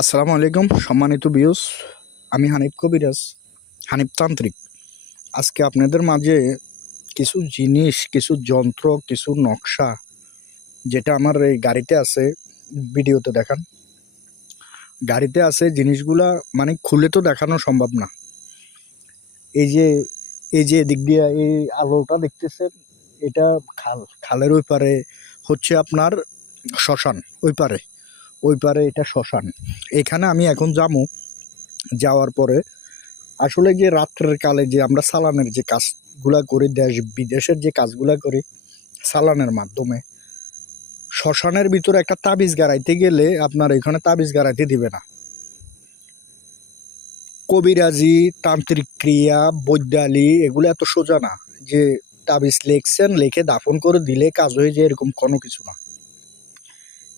আসসালামু আলাইকুম, সম্মানিত বিয়স আমি হানিফ কবিরাজ, হানিফ তান্ত্রিক। আজকে আপনাদের মাঝে কিছু জিনিস, কিছু যন্ত্র, কিছু নকশা, যেটা আমার এই গাড়িতে আছে, ভিডিওতে দেখান। গাড়িতে আছে জিনিসগুলা মানে খুলে তো দেখানো সম্ভব না। এই যে এই যে এদিক দিয়ে এই আলোটা দেখতেছেন, এটা খাল, খালের ওই পারে হচ্ছে আপনার শ্মশান, ওই পারে। ওই পারে এটা শ্মশান। এখানে আমি এখন যাব, যাওয়ার পরে আসলে যে রাত্রের কালে যে আমরা সালানের যে কাজগুলা করি, দেশ বিদেশের যে কাজগুলা করি, সালানের মাধ্যমে, শ্মশানের ভিতরে একটা তাবিজ গাড়াইতে গেলে আপনার এখানে তাবিজ গাড়াইতে দিবে না। কবিরাজি, তান্ত্রিক ক্রিয়া, বৈদ্যালি, এগুলো এত সোজা না যে তাবিজ লেখছেন, লেখে দাফন করে দিলে কাজ হয়ে যায়, এরকম কোনো কিছু না।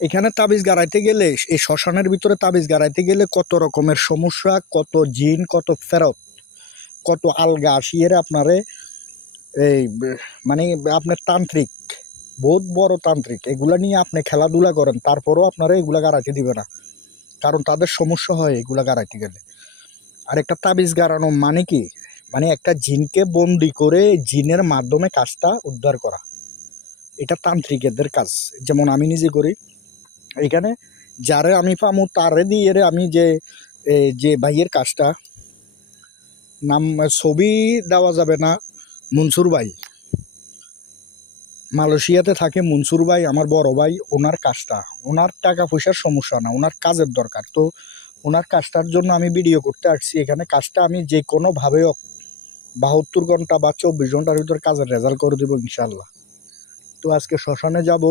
এখানে তাবিজ গাড়াইতে গেলে, এই শ্মশানের ভিতরে তাবিজ গাড়াইতে গেলে কত রকমের সমস্যা, কত জিন, কত ফেরত, কত আলগা আসিয়ে আপনারে এই মানে আপনার তান্ত্রিক, বহুত বড় তান্ত্রিক, এগুলা নিয়ে আপনি খেলাধুলা করেন, তারপরেও আপনারা এগুলা গাড়াইতে দিবে না। কারণ তাদের সমস্যা হয় এগুলা গাড়াইতে গেলে। আর একটা তাবিজ গাড়ানো মানে কি? মানে একটা জিনকে বন্দি করে জিনের মাধ্যমে কাজটা উদ্ধার করা। এটা তান্ত্রিকদের কাজ। যেমন আমি নিজে করি এখানে যারে আমি পামু, তারে দিয়ে আমি যে যে ভাইয়ের কাজটা, নাম, ছবি দেওয়া যাবে না, মনসুর ভাই। মালয়েশিয়াতে থাকে মনসুর ভাই, আমার বড় ভাই, ওনার কাজটা। ওনার টাকা পয়সার সমস্যা না, ওনার কাজের দরকার। তো ওনার কাজটার জন্য আমি ভিডিও করতে আসছি। এখানে কাজটা আমি যে কোনোভাবে বাহাত্তর ঘণ্টা বা চব্বিশ ঘণ্টার ভিতর কাজের রেজাল্ট করে দেবো ইনশাল্লাহ তো আজকে শ্মশানে যাব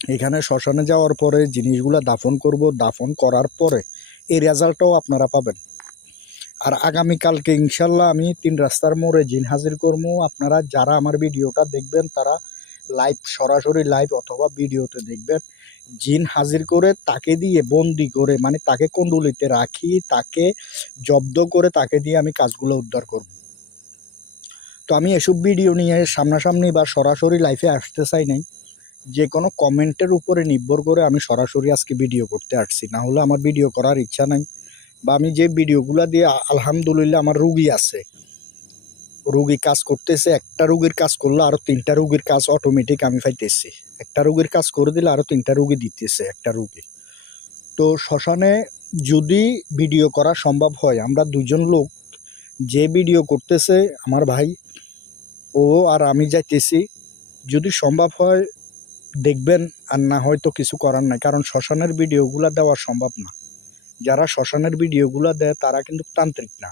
এখানে শ্মশানে যাওয়ার পরে জিনিসগুলো দাফন করব, দাফন করার পরে এই রেজাল্টটাও আপনারা পাবেন। আর আগামীকালকে ইনশাল্লাহ আমি তিন রাস্তার মোড়ে জিন হাজির করব। আপনারা যারা আমার ভিডিওটা দেখবেন, তারা লাইভ, সরাসরি লাইভ অথবা ভিডিওতে দেখবেন, জিন হাজির করে তাকে দিয়ে বন্দি করে মানে তাকে কুণ্ডুলিতে রাখি, তাকে জব্দ করে তাকে দিয়ে আমি কাজগুলো উদ্ধার করব। তো আমি এসব ভিডিও নিয়ে সামনাসামনি বা সরাসরি লাইফে আসতে চাই নাই। যে কোনো কমেন্টের উপরে নির্ভর করে আমি সরাসরি আজকে ভিডিও করতে আসছি। না হলে আমার ভিডিও করার ইচ্ছা নাই বা আমি যে ভিডিওগুলো দিয়ে আলহামদুলিল্লাহ আমার রুগী আছে। রুগী কাজ করতেছে, একটা রুগীর কাজ করলে আরও তিনটা রুগীর কাজ অটোমেটিক আমি পাইতেছি। একটা রুগীর কাজ করে দিলে আরও তিনটা রুগী দিতেছে একটা রুগী। তো শ্মশানে যদি ভিডিও করা সম্ভব হয়, আমরা দুজন লোক যে ভিডিও করতেছে, আমার ভাই, ও আর আমি যাইতেছি, যদি সম্ভব হয় দেখবেন আর না হয়তো কিছু করার নাই, কারণ শ্মশানের ভিডিওগুলো দেওয়া সম্ভব না। যারা শ্মশানের ভিডিওগুলো দেয়, তারা কিন্তু তান্ত্রিক না।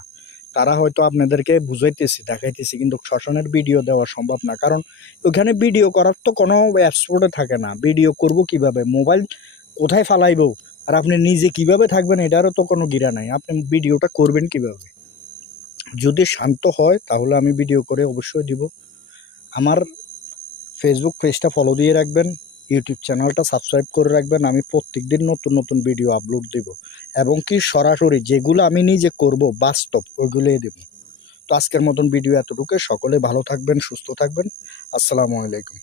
তারা হয়তো আপনাদেরকে বুঝাইতেছি, দেখাইতেছি, কিন্তু শ্মশানের ভিডিও দেওয়া সম্ভব না। কারণ ওখানে ভিডিও করার তো কোনো অ্যাপসপোর্টে থাকে না। ভিডিও করব কীভাবে? মোবাইল কোথায় ফালাইবো? আর আপনি নিজে কীভাবে থাকবেন, এটারও তো কোনো গিরা নাই। আপনি ভিডিওটা করবেন কীভাবে? যদি শান্ত হয়, তাহলে আমি ভিডিও করে অবশ্যই দিব। আমার ফেসবুক পেজটা ফলো দিয়ে রাখবেন ইউটিউব চ্যানেলটা সাবস্ক্রাইব করে রাখবেন, আমি প্রত্যেক দিন নতুন নতুন ভিডিও আপলোড দেব। এবং কি সরাসরি যেগুলো আমি নিজে করব বাস্তব, ওইগুলোই দেব। তো আজকের মতন ভিডিও এতটুকু সকলে ভালো থাকবেন, সুস্থ থাকবেন। আসসালামু আলাইকুম।